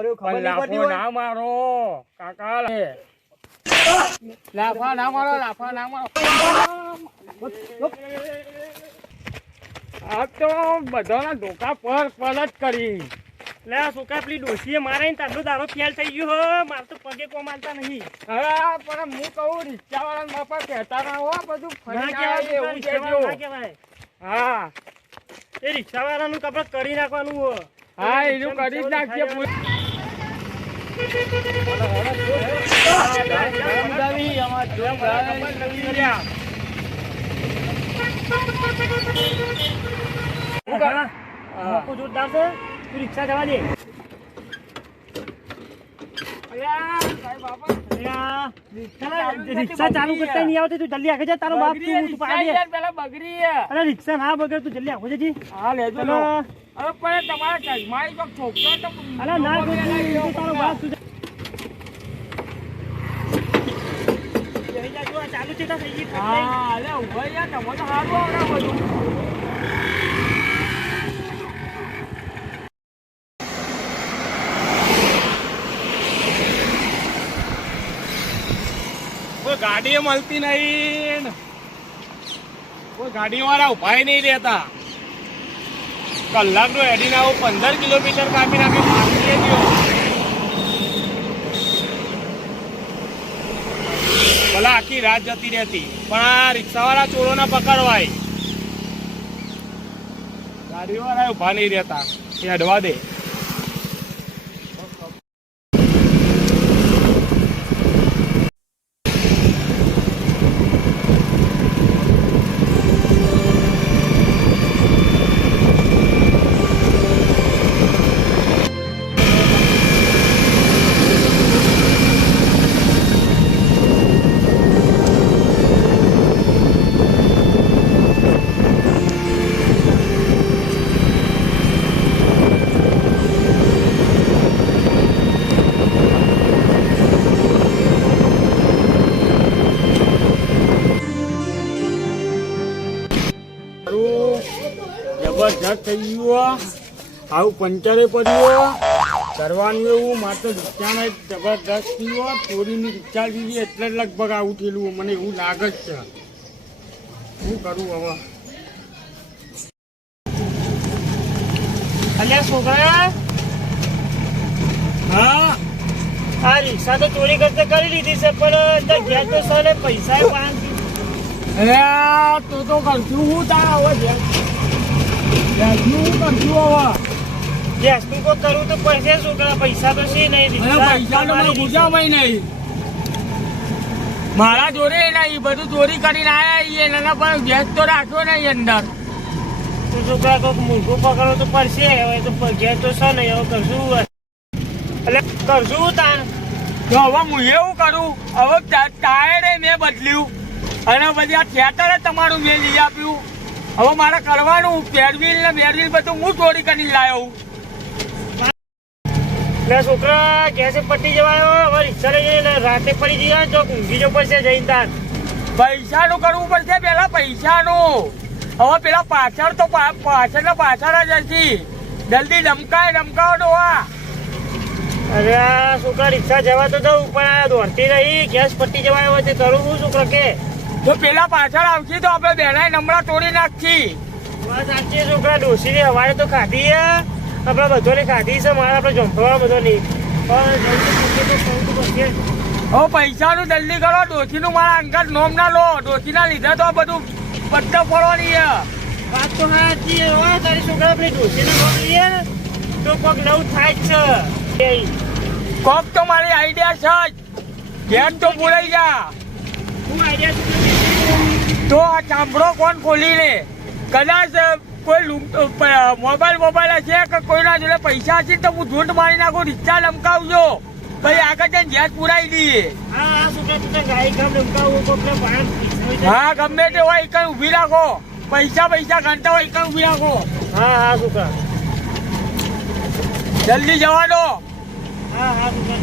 કર્યો ખબર નહીં પડતી હોય. ના મારો કાકા લાફા ના મારો આ તો બધાના ધોકા પર જ કરી. લે છોકરા પેલી ડોશીએ મારે તારો દારો ફેલ થઈ ગયો હો. મારે તો પગે કો માનતા નહીં. હવે પણ હું કહું રિક્ષા વાળા બાપા કહેતા ના હો બધું ફરી ના એવું કહેવાય. હા એ રિક્ષા વાળાનું કપડે કરી નાખવાનું હો. હા એનું કરી જ નાખીએ. જોરદાર છે. તું રિક્ષા જવા દે. રિક્ષા ચાલુ કરતા નહીં આવતી. તું જલ્દી આગળ જા. તારો બાપ પેલા બગડી અરે રિક્ષા ના બગડે. તું જલ્દી આગળ જજી. હા લેજો લો. હવે પણ તમારા ચશ્માઈ તો છોકરો તો અરે ના તારો બાપ તું ચાલુ છે. થઈ ગઈ. હા અલે ઉભા યાર તમે તો સારું આવડે બધું. કોઈ ગાડી મળતી નહીં. કોઈ ગાડી વાળા ઉભા નહીં રહેતા. કલાકનો હેડીને આવો 15 કિલોમીટર કાપી નાખી માર્કેટ ગયો. ભલા આખી રાત જતી રહેતી પણ આ રિક્ષાવાળા ચોરોના પકડવાય. ગાડીવાળા ઉભા નહીં રહેતા. એ અડવા દે. જબરજસ્ત થઈ ગયું. આવું પંચરે પડ્યું કરવાનું એવું માત્ર રિક્ષાને જબરજસ્ત થયું. ચોરીની રિક્ષા લીધી એટલે લગભગ આવું થયેલું મને એવું લાગે જ છે. શું કરું હવે? અલ્યા છોકરા, હા આ રિક્ષા તો ચોરી કરતે કરી લીધી છે પણ ઘેર તો સર પૈસા અરે તો કરશું હું તારા હવે શું કરશું હવે? ગેસ નું કોઈ કરવું તો પડશે. છોકરા પૈસા તો છે નહીં. પૈસા તો મને ગુજાવાય નહીં. મારા જોડે નહીં બધું ચોરી કરીને આયા એના પણ ગેસ તો રાખ્યો નહીં અંદર. તો છોકરા કોઈક મૂર્ખું પકડવું તો પડશે. હવે તો ગેસ તો છે નહીં. હવે કરશું એટલે કરશું તાર. તો હવે હું એવું કરું. હવે ટાયર મેં બદલ્યું અને બધી આ થિયેટર તમારું મેં લઈ આપ્યું. હવે મારે કરવાનું પેરવીલ ને બેરવીલ બધું હું ચોરી કરીને લાવ્યો. એટલે છોકરા ગેસે પટી જવાયો. હવે રિક્ષા લઈ જઈને રાતે પડી જઈએ તો ઊંઘી જો પડશે જઈને તાર. પૈસાનું કરવું પડશે પેલા પૈસાનું. હવે પેલા પાછળ તો પાછળ જ હશે. જલ્દી ધમકાવો ડોહા. અરે આ છોકરા રિક્ષા જવા તો દઉં પણ આ દોડતી રહી. ગેસ પટી જવાયો હોય તે કરું હું છોકરા કે જો પેલા પાછળ આવશે તો આપણે બેનાય નમળા તોડી નાખી. વાત સાચી. છોકરા ડોસીને હવારે તો ખાધી આપડે બધોને ખાધી છે. મારે આપડે જમવા બધો નહીં પણ હવે પૈસાનું જલ્દી કરો. ડોશીનું મારા અંગત નોમ ના લો. ડોશીના લીધે તો બધું પટ્ટો પડવાની. વાત તો સાચી હોય. તારી છોકરા પેલી ડોસીને નોમ લઈએ ને તો કોક નવું થાય જ છે. કોક તો મારી આઈડિયા છે જ. ઘેર તો બોલાઈ જા. શું આઈડિયા તો આ ચાંભડો કોણ ખોલીને કદાચ કોઈ મોબાઈલ હશે કે કોઈના જોડે પૈસા હશે તો હું ઝૂંટ મારી નાખું. રિક્ષા લમકાવજો પછી આગળ જઈને ગેસ પુરાઈ દઈએ. હા છોકરા તું ગાય ગામ લમકાવું કોક હા ગમે તે હોય એક ઉભી રાખો. પૈસા ગણતા હોય એક ઉભી રાખો. હા છોકરા જલ્દી જવા દો. હા છોકરા.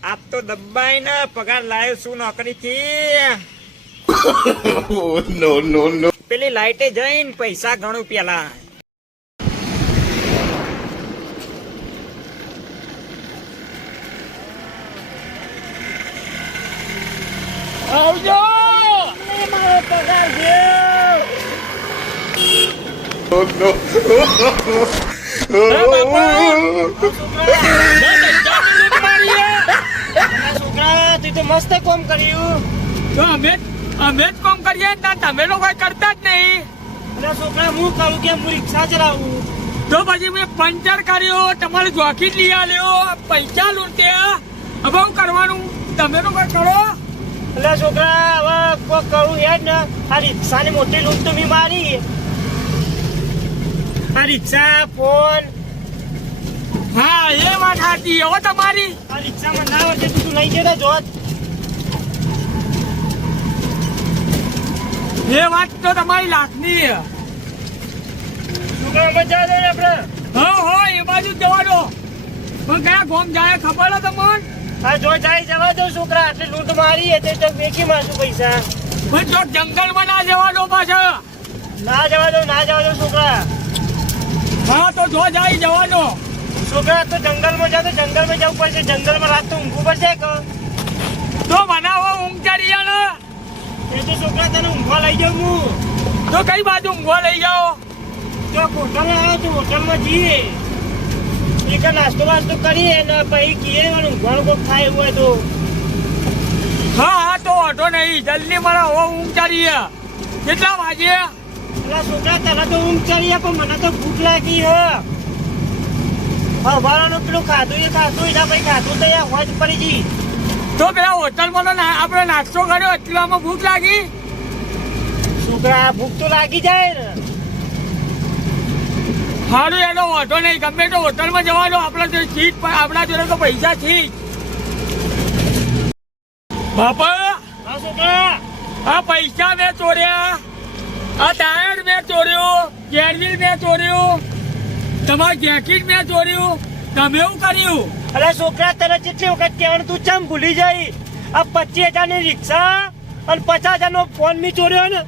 આપ તો દબાઈ ને પગાર લાયો શું નોકરી થી. no. પેલી લાઈટે જઈને પૈસા ગણું પેલા. છોકરા તું તો મસ્ત કામ કર્યું. તો અમે જ કામ કરીએ ને તમે લોકો કરતા જ નહીં. અને છોકરા હું કરું કે હું રિક્ષા ચલાવું. તો પછી મેં પંચર કર્યો, તમારે જોખી જ લઈ આલ્યો, પૈસા લૂંટ્યા. હવે હું કરવાનું? તમે લોકો કરો. એટલે છોકરા હવે કોઈ કરું યાદ ને આ રિક્ષાની મોટી લૂંટ તો મેં મારી. આ રિક્ષા ફોન હા એ વાત સાચી. હવે તમારી આ રિક્ષામાં ના આવડે તું લઈ જતો જોત. એ વાત તો તમારી લાખની. છોકરા અમે જવા દો ને આપણે. હો એ બાજુ જ જવા દો. પણ કયા ગોમ જાય ખબર છે તમને? હા જો જાય જવા દો છોકરા. આટલી લૂંટ મારી એટલે તો વેચી મારશું પૈસા. પણ જો જંગલમાં ના જવા દો પાછા. ના જવા દો છોકરા. હા તો જો જાય જવા દો. છોકરા તો જંગલમાં જાવ તો જંગલમાં જવું પડશે. જંગલમાં રાત તો ઊંઘવું પડશે કે તો બનાવો ઊંઘ ચડી ને. એ તો છોકરા તને ઊંઘવા લઈ જાઉં હું. તો કઈ બાજુ ઊંઘવા લઈ જાઓ? તો હોટલમાં આવ્યો તો હોટલમાં જઈએ. એક નાસ્તો વાસ્તો કરીએ ને પછી કીએ ઊંઘવાનું કોઈક થાય એવું હોય તો. હા તો વાંધો નહીં. જલ્દી મને હવે ઊંઘ ચડી. કેટલા વાગે? એટલે છોકરા તને તો ઊંઘ ચડી પણ મને તો ભૂખ લાગી હે. હવારનું પેલું ખાધું એના પછી ખાધું તો યાર હોજ પડી ગઈ. તો પેલા હોટલમાં તો આપણે નાસ્તો કર્યો એટલામાં ભૂખ લાગી. છોકરા ભૂખ તો લાગી જાય ને. સારું એનો વાંધો નહીં. ગમે તો હોટલમાં જવા દો. આપણા જોડે સીટ પર આપણા જોડે તો પૈસા છે જ. બાપા હા છોકરા. આ પૈસા મેં ચોર્યા, આ ટાયર મેં ચોર્યો, ગેરવીલ મેં ચોર્યું, તમારા જેકેટ મેં ચોર્યું. તમે એવું કર્યું? અરે છોકરા તને જેટલી વખત કહેવાનું તું ચમ ભૂલી જાય. આ 25,000 ની રિક્ષા અને 50,000 નો ફોન મી ચોર્યો ને.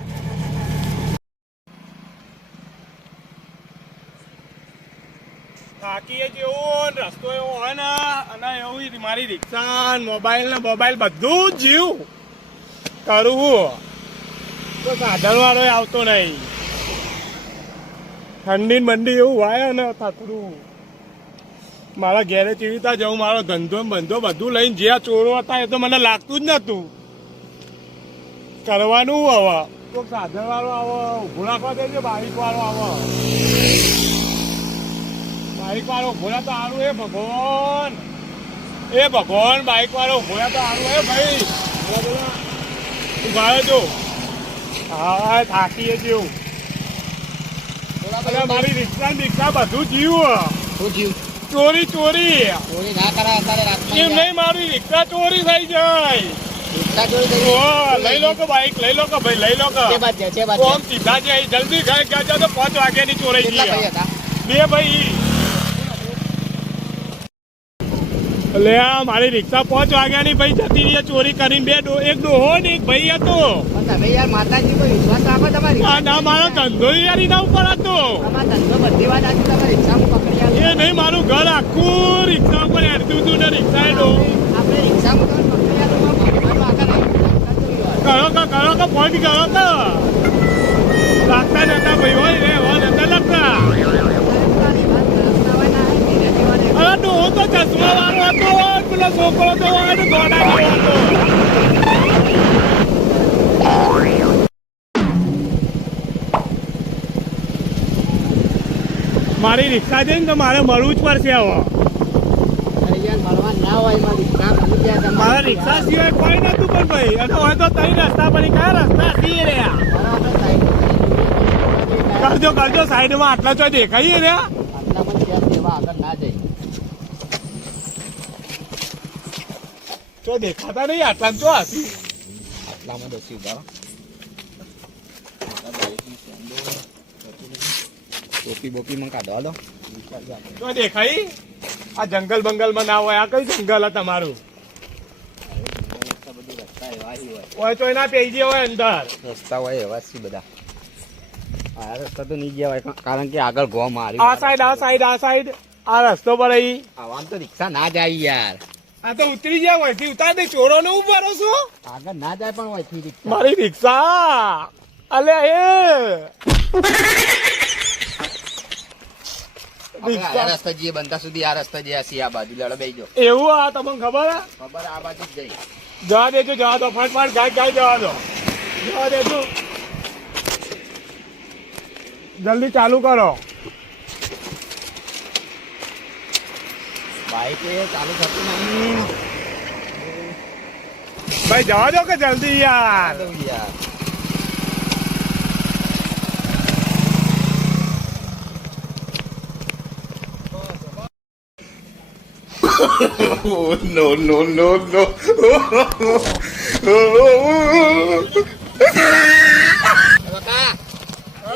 થાકી જેવો રસ્તો એવો હોય ને અને એવું મારી રિક્ષા મોબાઈલ ને મોબાઈલ બધું જ જીવ કરવું તો સાધન વાળો આવતો નહીં. ઠંડી બંડી એવું વાય ને થાકડું. મારા ઘેરે ચીવીતા જવું, મારો ધંધો બંધો બધું લઈને જ્યાં ચોરો હતા એ તો મને લાગતું જ નતું. કરવાનું હવે તો સાધન વાળો આવો, ઉભો રાખવા દેજો. બાઈક વાળો આવો, બાઈક વાળો ઉભો તો સારું. એ ભગવાન બાઈક વાળો ઉભો તો સારું. ભાઈ ઉભા રહેજો. હા થાકી જેવું. મારી રિક્ષા બધું જીવ ચોરી એમ નહીં. મારી રિક્ષા ચોરી થઈ જાય. લઈ લો કે બાઈક લઈ લો કે ભાઈ લઈ લો કે ઓમ સીધા જાય. જલ્દી ઘરે ગયા તો 5 વાગ્યાની ચોરાઈ ગઈ. બે ભાઈ એટલે આ મારી રિક્ષા 5 વાગ્યાની ભાઈ જતી રહી ચોરી કરીને. એક ડોહો ને એક ભાઈ હતો. માતાજી પર વિશ્વાસ રાખો. તમારી ના મારો ધંધો યાર એના ઉપર હતો. ધંધો બધી વાત આજે તમારી રિક્ષામાં પકડી એ નહીં, મારું ઘર આખું રિક્ષા ઉપર હેરતું હતું ને રિક્ષા એનો. આપણે રિક્ષામાં તમે પકડી કરો કે પોઈન્ટ કરો કે લાગતા નતા ભાઈ હોય રે હોય નતા લાગતા. અરે ડોહો તો ચશ્મા વાળો હતો. પેલો છોકરો તો હોય ને દોડા જેવો હતો. મારી રિક્ષા છે ને તો મારે મળવું જ પડશે હવે. મારા રિક્ષા સિવાય કોઈ નતું પણ ભાઈ. અને હોય તો તઈ રસ્તા પડી કયા રસ્તા છીએ રહ્યા. કરજો સાઈડમાં. આટલા ચો દેખાઈએ રહ્યા. ચો દેખાતા નહીં આટલા ચો હસી. ટોપી બોપી માં કાઢવા દો. તો દેખાઈ. આ જંગલ બંગલમાં ના હોય. આ કઈ જંગલ તમારું? હોય તો એના પેજી હોય અંદર. રસ્તા હોય એવા છે બધા. આ રસ્તા તો નહીં ગયા કારણ કે આગળ ગો મારી. આ સાઈડ આ રસ્તો પર અહીં આવામ તો રિક્ષા ના જાય યાર. આ તો ઉતરી જાય. હોય ઉતાર દે. ચોરો નો ઉભારો છો. આગળ ના જાય પણ હોય રિક્ષા. મારી રિક્ષા અલે એ આપણે આ રસ્તે જઈએ બનતા સુધી આ રસ્તે જઈએ છીએ આ બાજુ લડો બેજો એવું આ તમને ખબર હે ખબર આ બાજુ જ જઈ જવા દેજો ફટફટ ગાય જવા દો જવા દેજો જલ્દી ચાલુ કરો બાઈક એ ચાલુ થતું નહીં ભાઈ જવા દો કે જલ્દી યાર યાર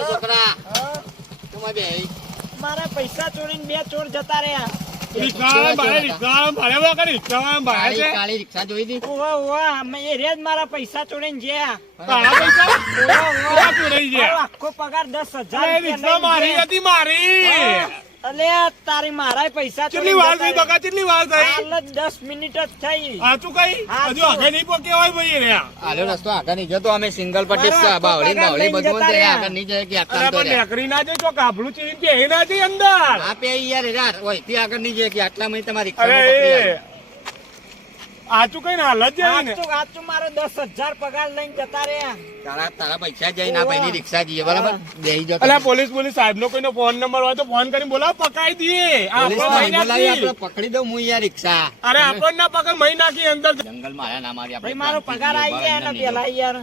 છોકરા મારા પૈસા ચોરીને 2 ચોર જતા રહ્યા. કાળી રિક્ષા જોઈ હતી એ રેજ મારા પૈસા ચોરીને ગયા. આખો પગાર 10,000 મારી હતી મારી અલે તારી મારા પૈસા કેટલી વાર થઈ બકા કેટલી વાર થઈ હાલ જ 10 મિનિટ જ થઈ. સાચું કઈ હજુ આગળ નહીં પહોંચ્યા હોય ભાઈ રે આલો રસ્તો આગળ નહીં જતો અમે સિંગલ પટ્ટી બાવળી બધું આગળ નહીં જાય કે આટલા તો નેકરી ના જાય તો કાબલું ચીરી કે એ ના જાય અંદર આ પે યાર યાર ઓય થી આગળ નહીં જાય કે આટલા મહિને તમારી અરે આચું કઈ ના હાલત જાય ને આચું મારો 10,000 પગાર લઈને જતા રહ્યા. તારા પૈસા જઈ ના ભાઈ ની રિક્ષા જઈએ બરાબર બેહી જતો અલ્યા પોલીસ સાહેબ નો કોઈનો ફોન નંબર હોય તો ફોન કરીને બોલાવો પકાઈ દઈએ આપણે પકડી દઉં હું યાર રિક્ષા અરે આપણને ના પકડ મહી નાખી અંદર જંગલ માં આયા ના મારી ભાઈ મારો પગાર આવી ગયા એના પેલા યાર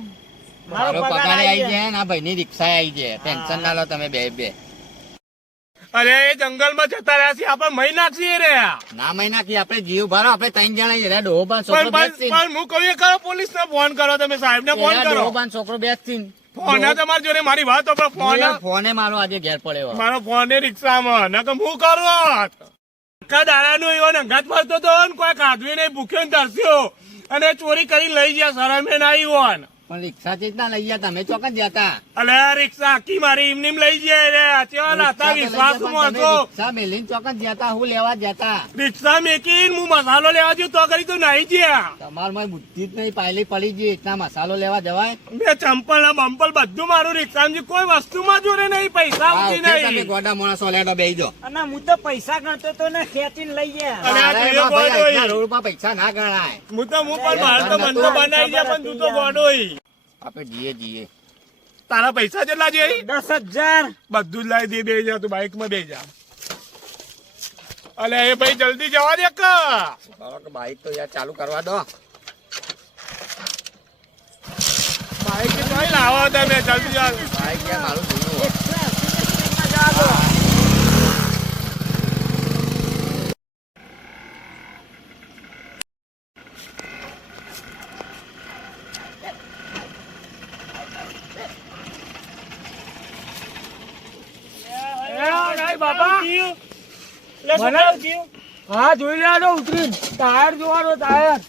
મારો પગાર આવી જાય ના ભાઈ ની રિક્ષા આવી જાય ટેન્શન ના લો તમે બે અરે એ જંગલ માં જતા રહ્યા છે આપણે મહી નાખીએ રે ના મહી નાખી આપણે જીવ ભરો આપણે 3 જણા રે ડોહો છોકરો પણ હું કહું કરો પોલીસ ને ફોન કરો તમે સાહેબ ને ફોન કરો ડોહો છોકરો બેસતી ફોન તમારી જોડે મારી વાત તો ફોને મારો આજે ઘેર પડ્યો મારો ફોન રિક્ષામાં ના હું કરો આખા દાડાનો એવો નંગાત ફરતો હતો ને કોઈ ખાધવી નહીં ભૂખ્યો ને તરસ્યો અને ચોરી કરી લઈ ગયા શરમે ના આવ્યો પણ રિક્ષા થી ના લઈ ગયા તમે ચોક્કસ જતા અલે રિક્ષા આખી મારી એમની લઈ જાય રે ચેવા હતા વિશ્વાસમાં હતો રિક્ષા મેલીને ચોક્કસ જતા હું લેવા જતા રિક્ષા મેકીને હું મસાલો લેવા જઉં તો કરી તો નહીં ગયા તમારમાં બુદ્ધિ જ નહીં પાયલી પડી ગઈ એટલા મસાલો લેવા જવાય મેં ચંપલ ને બંપલ બધું મારું રિક્ષા કોઈ વસ્તુમાં જોડે નહીં પૈસા ઉઠી તમે નહીં ગોડા માણસો લેડો બેહી અને હું તો પૈસા ગણતો તો ને ખેંચીને લઈ ગયા. અને આ જોયો ગોડોઈ. રોડ પર પૈસા ના ગણાય હું પણ મારે તો બંધો બનાવી ગયા પણ તું તો ગોડોઈ આપણે જીએ તારા પૈસા કેટલા છે 10,000 બધું જ લાવી દે બે જા તું બાઈક માં બે જા અલે એ ભાઈ જલ્દી જવા દે બાઈક તો યાર ચાલુ કરવા દો બાઈક કઈ લાવો તમે જલ્દી જા બાઈક યાર મારું જોયું 180 બાબા હા જોઈ લેવાનો ઉતરી ટાયર જોવાનો ટાયર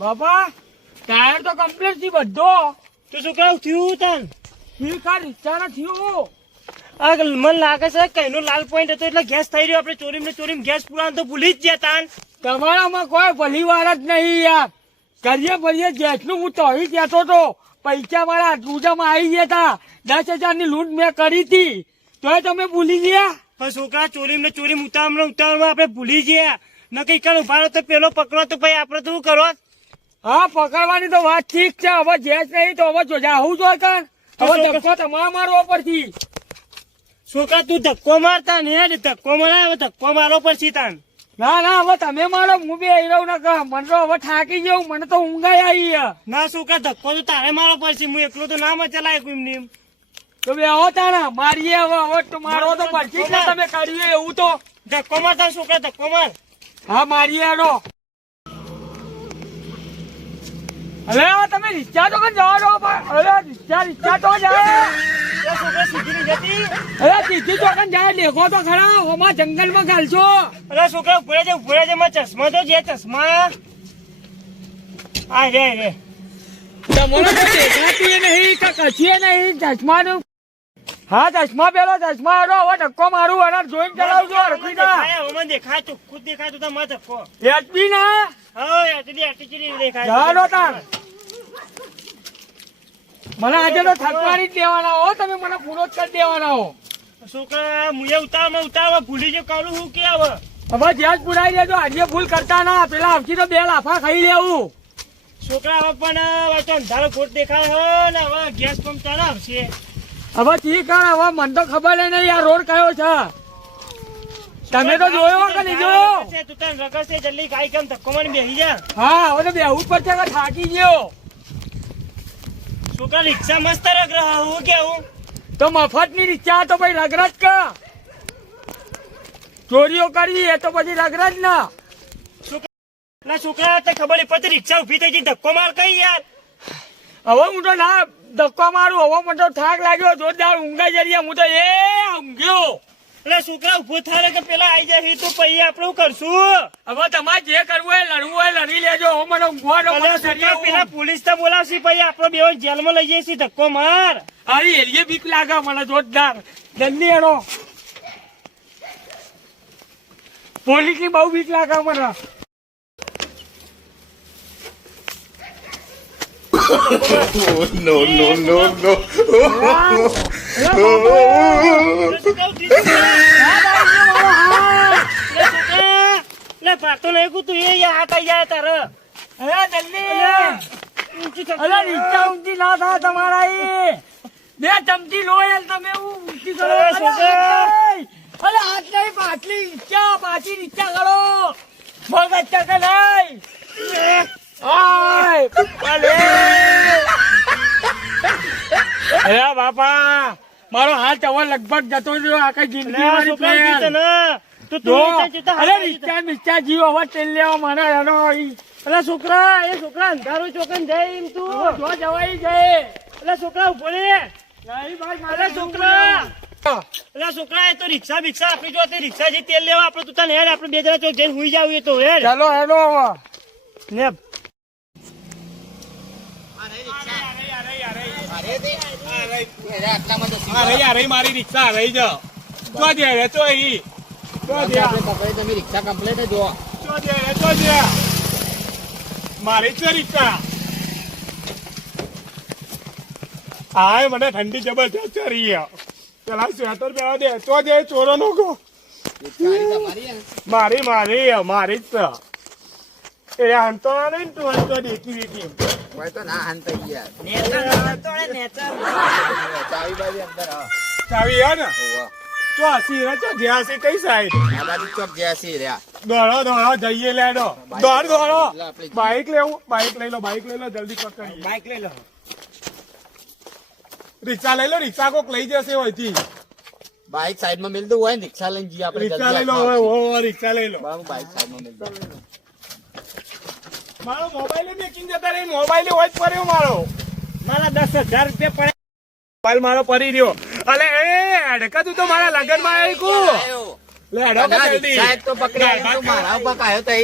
બાબા ટાયર તો કમ્પ્લીટ થી બધો તો છોકરા થયું તન રિક્ષા ના થયું મને લાગે છે કઈનો લાલ પોઈન્ટ હતો એટલે ગેસ થઈ રહ્યો આપણે ચોરીને ગેસ પુરાણ તો ભૂલી જ ગયા તાન તમારામાં કોઈ ભલી વાર જ નહીં યાર કરીએ ભરીએ ગેસ નું હું તો અહીં કહેતો હતો પૈસા મારા રૂજામાં આવી ગયા હતા 10,000 ની લૂંટ મેં કરી હતી તો તમે ભૂલી ગયા પણ છોકરા ચોરી ઉતાવળમાં આપણે ભૂલી ગયા ન કઈ કાલ ઉભા તો પેલો પકડો તો ભાઈ આપણે તો શું કરો હા પકડવાની તો વાત ઠીક છે હવે ગેસ નહીં તો હવે જાહું જો કાન હવે ધક્કો તમારે મારવો પડતી છોકરા તું ધક્કો મારતા ને ધક્કો મારે ધક્કો મારવો પડશે તાન ના હવે તમે મારો હું બે હીરો ના કહા મને તો હવે થાકી ગયો મને તો ઊંઘાઈ આવી ના છોકરા ધક્કો તો તારે મારવો પડશે હું એકલો તો ના મચલાય કોઈ એમની તો બે આવો તારા મારીએ હવે તો મારો તો પડશે જ ને તમે કાઢીએ એવું તો ધક્કો મારતા છોકરા ધક્કો માર હા મારીએ હેડો અરે તમે રિક્ષા તો કઈ જવા દો અરે રિક્ષા તો જાય છોકરા સીધી નહીં જતી અરે સીધી તો કઈ જાય દેખો તો ખરા ઓમાં જંગલમાં ઘાલશો અરે છોકરા ઉભરે છે મારા ચશ્મા તો જે ચશ્મા આ રે તમારે તો દેખાતું નહીં કે કશું નહીં ચશ્માનું હા ચશ્મા પેલો ચશ્મા હેડો હવે ધક્કો મારું અને જોઈને ચલાવજો હરખી ના દેખાય ચોખ્ખું દેખાય તો મારે ધક્કો એચપી ના હા એટલી દેખાય જાડો તાર મને આજે તો થકવાડી જ દેવાના હો, તમે મને પૂરો જ કરી દેવાના હો. છોકરા મુએ ઉતાવળમાં ભૂલી જો કરું હું કે હવે હવે જ્યાં જ પુરાઈ દેજો, આજે ભૂલ કરતા ના, પેલા આવતી તો 2 લાફા ખાઈ લેવું. છોકરા હવે પણ હવે તો અંધારો ખોટ દેખાય હો ને હવે ગેસ પંપ ચાલે આવશે. હવે ઠીક હે, હવે મને તો ખબર નહીં આ રોડ કયો છે. તમે તો જોયો કે નહીં જોયો? તું તને રગડશે જલ્દી ગાય કેમ ધક્કો મારી બેસી જા. હા, હવે તો બેહવું જ પડશે કે થાકી ગયો. છોકરા રિક્ષા મસ્ત રગ રહ્યા હું કેવું તો મફત ની રિક્ષા તો ભાઈ રગરજ કા ચોરીઓ કરવી એ તો પછી રગરજ ના. ના છોકરા તે ખબર નહીં પડતી રિક્ષા ઉભી થઈ ગઈ ધક્કો માર કઈ યાર. હવે હું તો ના ધક્કો મારું, હવે મને તો થાક લાગ્યો જોરદાર, ઊંઘાઈ જઈએ. હું તો ઊંઘ્યો. એટલે છોકરા ઉભો થાય કે પેલા આઈ જાય તો પછી આપણે શું કરશું? હવે તમારે જે કરવું હોય લડવું હોય લડી લેજો. હવે મને ઊંઘવાનો અલ્યા છોકરા પેલા પોલીસ તો બોલાવશે પછી આપણે બે જેલમાં લઈ જઈશું ધક્કો માર. અરે એરિયે બીક લાગે મને જોરદાર. જલ્દી એનો પોલીસ ની બહુ બીક લાગે મને. No, no, no, no. લે ભાગતો નહીં તું એ હાથ આઈ જાય તારે. રિક્ષા ઊંચી ના થાય તમારા એ 2 ચમચી લો યાર તમે ઊંચી કરો. અરે હાથ નહીં પાછલી રિક્ષા, પાછી રિક્ષા કરો મગજ ચકે નહીં. અરે બાપા મારો હાથ હવે લગભગ જતો રહ્યો આખી જિંદગી મારી પ્લેન. અરે રિક્ષા બિસ્ટા જીવો હવે તેલ લેવા મને એનો. અરે છોકરા એ છોકરા અંધારો ચોકન જાય એમ તું જો જવાઈ જાય. એટલે છોકરા ઉભો રે. અરે છોકરા એ તો રિક્ષા બિક્ષા આપણી જો રિક્ષા જે તેલ લેવા આપણે તું તને હેડ આપણે 2 જણા ચોક જઈને હુઈ જાવ એ તો હેડ ચાલો હેલો ને. મારી રિક્ષા રહી જાઓ. તમે રિક્ષા કમ્પ્લેટ જો મારી છે રિક્ષા. હા મને ઠંડી જબરજસ્ત ચડી. પેલા સ્વેટર પહેરા દે તો જે ચોરો નો ગો. મારી જ છે. એ હંતો નહીં તું હંતો દેખી દેખી હોય તો ના હાન થઈ ગયા. ચાવી બાવી અંદર હા. ચાવી હે ને તો હસી રે તો જ્યાસી કઈ સાઈડ આ બાજુ ચોક જ્યાસી રહ્યા. દોડો જઈએ લેડો. દોડો બાઈક લેવું. બાઈક લઈ લો જલ્દી પકડીએ. બાઈક લઈ લો. રિક્ષા લઈ લો. રિક્ષા કોક લઈ જશે હોયથી. બાઈક સાઈડ માં મિલતું હોય ને રિક્ષા લઈને જઈએ આપણે. રિક્ષા લઈ લો. રિક્ષા લઈ લો. બાઈક સાઈડ માં મિલતું. મારો મોબાઈલ મેકિંગ જતા રહી. મોબાઈલ હોય જ પડ્યો મારો. મારા 10,000 રૂપિયા પડે. મોબાઈલ મારો પડી રહ્યો. અલે એ અડકા તું તો મારા લગન માં આવી લે અડકા જલ્દી. રિક્ષા એક તો પકડી તું મારા ઉપર કાયો તો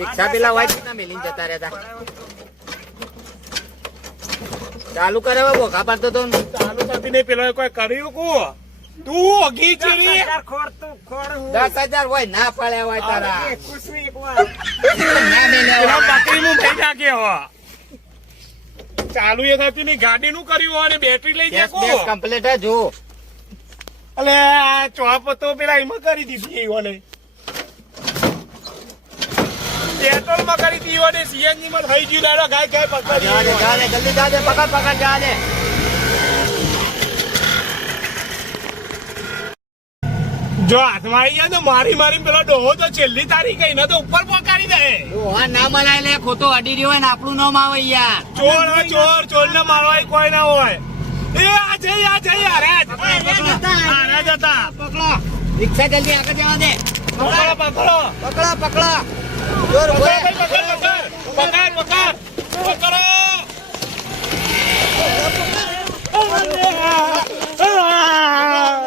રિક્ષા પેલા વાઈટ ના મેલીને જતા રહેતા. ચાલુ કરે બોખા પાડતો તો ચાલુ થતી નહીં. પેલો કોઈ કર્યું કો તું અગી ચીરી 10,000 હોય ના પડ્યા હોય તારા. ના પેલા બકરી નું થઈ નાખે હવે. ચાલુ એ થતી નહીં. ગાડી નું કર્યું હોય અને બેટરી લઈ જાય કો. કમ્પ્લીટ જો અલે ચોપ તો પેલા એમાં કરી દીધી એને. પેટ્રોલ માં કરી દીધી અને સીએનજી માં થઈ ગયું. દાડો ગાય પકડી જલ્દી જાજે પકડ જાજે. જો હાથમાં આવી જાય તો મારી પેલો ડોહો તો છેલ્લી તારીખ એને તો ઉપર પકાડી દે. હા ના મનાય લે ખોટો અડી રહ્યો હોય ને આપણું નામ આવે યાર. ચોર ને મારવા કોઈ ના હોય. એ આ જઈ અરે જતા પકડો રિક્ષા જલ્દી આગળ જવા દે. પકડો પકડો જોર ઉભો રહે. પકડ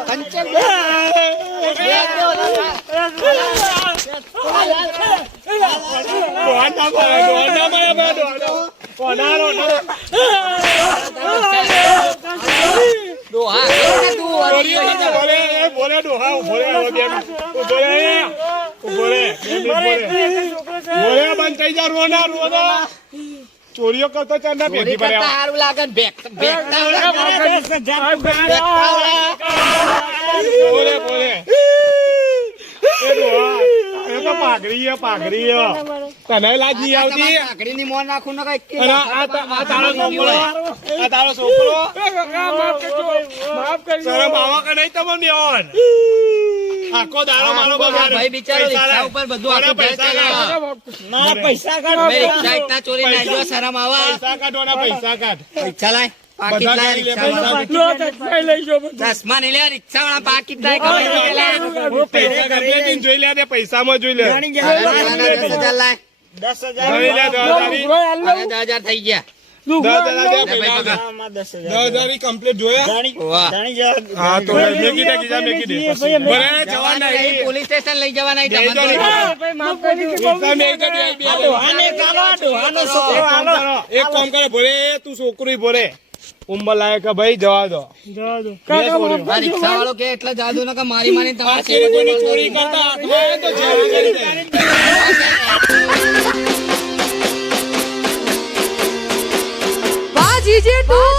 કંચન બંધ થઈ જા. રોના ચોરીઓ કરતો ચાર ના ચોરી પેટી કરતા ભર્યા સારું લાગે ને ભેગતા બોલે બોલે એ ડોહા, એ તો પાઘડી હે, પાઘડી હે. તને લાજ નહીં આવતી કાકડીની મોં નાખું ને કઈ અને આ તારો છોકરો, આ તારો છોકરો માફ કરજો શરમ આવા કે નહીં તમને બેહોન? આખો દાડો મારો બગાડે. ભાઈ બિચારો પૈસા રિક્ષા લાય. ઉપર બધું કોના આખું પૈસા ઘર લાય? ચલાવે. ના પૈસા કાઢ તમે રિક્ષા એકતા ચોરી ના જો શરમ આવા પૈસા કાઢવાના, પૈસા કાઢ. પૈસા લાય પાકીટ બધા લાય કરી લે, રિક્ષા પૈસા વાળા. લો ચશ્મા લઈ જાઓ બધું. ચશ્મા નહીં લે રિક્ષા વાળા પાકીટ લાય ખબર લે પૈસા complete જોઈ લે તે પૈસામાં જોઈ લે. 10,000 લાય 10,000 જોઈ લે, 10,000 લુગડો હાલ લો. અને 10,000 થઈ ગયા 10,000 લે ભાઈ પકડ. આમાં 10,000 10,000 complete જોયા? વાહ. જાણી જા હા તો મેકી દે, બીજા મેકી દે. બરાબર, જવા જવાના નહીં, નહીં. પોલીસ સ્ટેશન લઈ જવાના જઈ તમને તો નહીં. હા, ભાઈ માફ કરી દીધું. રિક્ષા મેકી દે, બે બે. ડોહાને કાઢો, ડોહાનો છોકરો એક કામ હાલો. કરો, એક કામ કરે, ભોરે તું છોકરી ભોરે ઉંમર લાયક ભાઈ જવા દો. જવા દો. કાકા માફ આ કરજો રિક્ષા વાળો કે એટલે જાદુ ન કે મારી મારી આ તમારે છે કોઈની ચોરી કરતા હાથમાં આવે તો જેલ કરી દે. વાહ જીજે તું